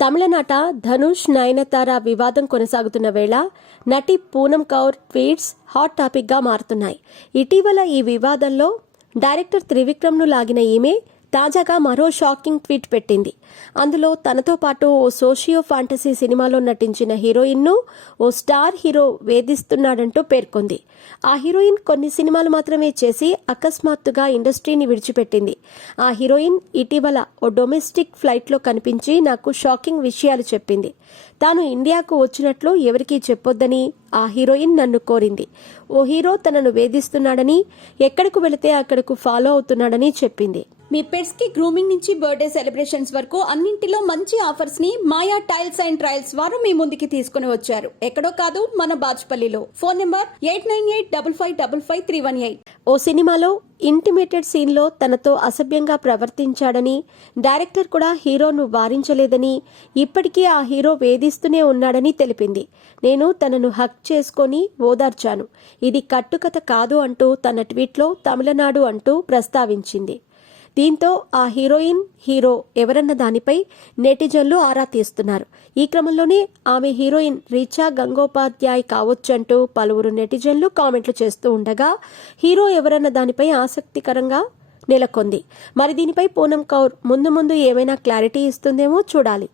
తమిళనాట ధనుష్ నయనతార వివాదం కొనసాగుతున్న వేళ నటి పూనం కౌర్ ట్వీట్స్ హాట్ టాపిక్గా మారుతున్నాయి. ఇటీవల ఈ వివాదంలో డైరెక్టర్ త్రివిక్రమ్ను లాగిన ఈమె తాజాగా మరో షాకింగ్ ట్వీట్ పెట్టింది. అందులో తనతో పాటు ఓ సోషియో ఫాంటసీ సినిమాలో నటించిన హీరోయిన్ను ఓ స్టార్ హీరో వేధిస్తున్నాడంటూ పేర్కొంది. ఆ హీరోయిన్ కొన్ని సినిమాలు మాత్రమే చేసి అకస్మాత్తుగా ఇండస్ట్రీని విడిచిపెట్టింది. ఆ హీరోయిన్ ఇటీవల ఓ డొమెస్టిక్ ఫ్లైట్లో కనిపించి నాకు షాకింగ్ విషయాలు చెప్పింది. తాను ఇండియాకు వచ్చినట్లు ఎవరికీ చెప్పొద్దని ఆ హీరోయిన్ నన్ను కోరింది. ఓ హీరో తనను వేధిస్తున్నాడని, ఎక్కడకు వెళితే అక్కడకు ఫాలో అవుతున్నాడని చెప్పింది. మీ పెట్స్ కి గ్రూమింగ్ నుంచి బర్త్డే సెలబ్రేషన్స్ వరకు అన్నింటిలో మంచి ఆఫర్స్ ని మాయా టైల్స్ అండ్ ట్రయల్స్ వారు మీ ముందుకి తీసుకుని వచ్చారు. ఎక్కడో కాదు, మన బాజ్పల్లిలో. Phone number 8985555318. ఓ సినిమాలో ఇంటిమేటెడ్ సీన్లో తనతో అసభ్యంగా ప్రవర్తించాడని, డైరెక్టర్ కూడా హీరోను వారించలేదని, ఇప్పటికీ ఆ హీరో వేధిస్తూనే ఉన్నాడని తెలిపింది. నేను తనను హక్ చేసుకొని ఓదార్చాను. ఇది కట్టుకథ కాదు అంటూ తన ట్వీట్లో తమిళనాడు అంటూ ప్రస్తావించింది. దీంతో ఆ హీరోయిన్, హీరో ఎవరన్న దానిపై నెటిజన్లు ఆరా తీస్తున్నారు. ఈ క్రమంలోనే ఆమె హీరోయిన్ రిచా గంగోపాధ్యాయ్ కావచ్చంటూ పలువురు నెటిజన్లు కామెంట్లు చేస్తూ ఉండగా, హీరో ఎవరన్న దానిపై ఆసక్తికరంగా నెలకొంది. మరి దీనిపై పూనం కౌర్ ముందు ఏమైనా క్లారిటీ ఇస్తుందేమో చూడాలి.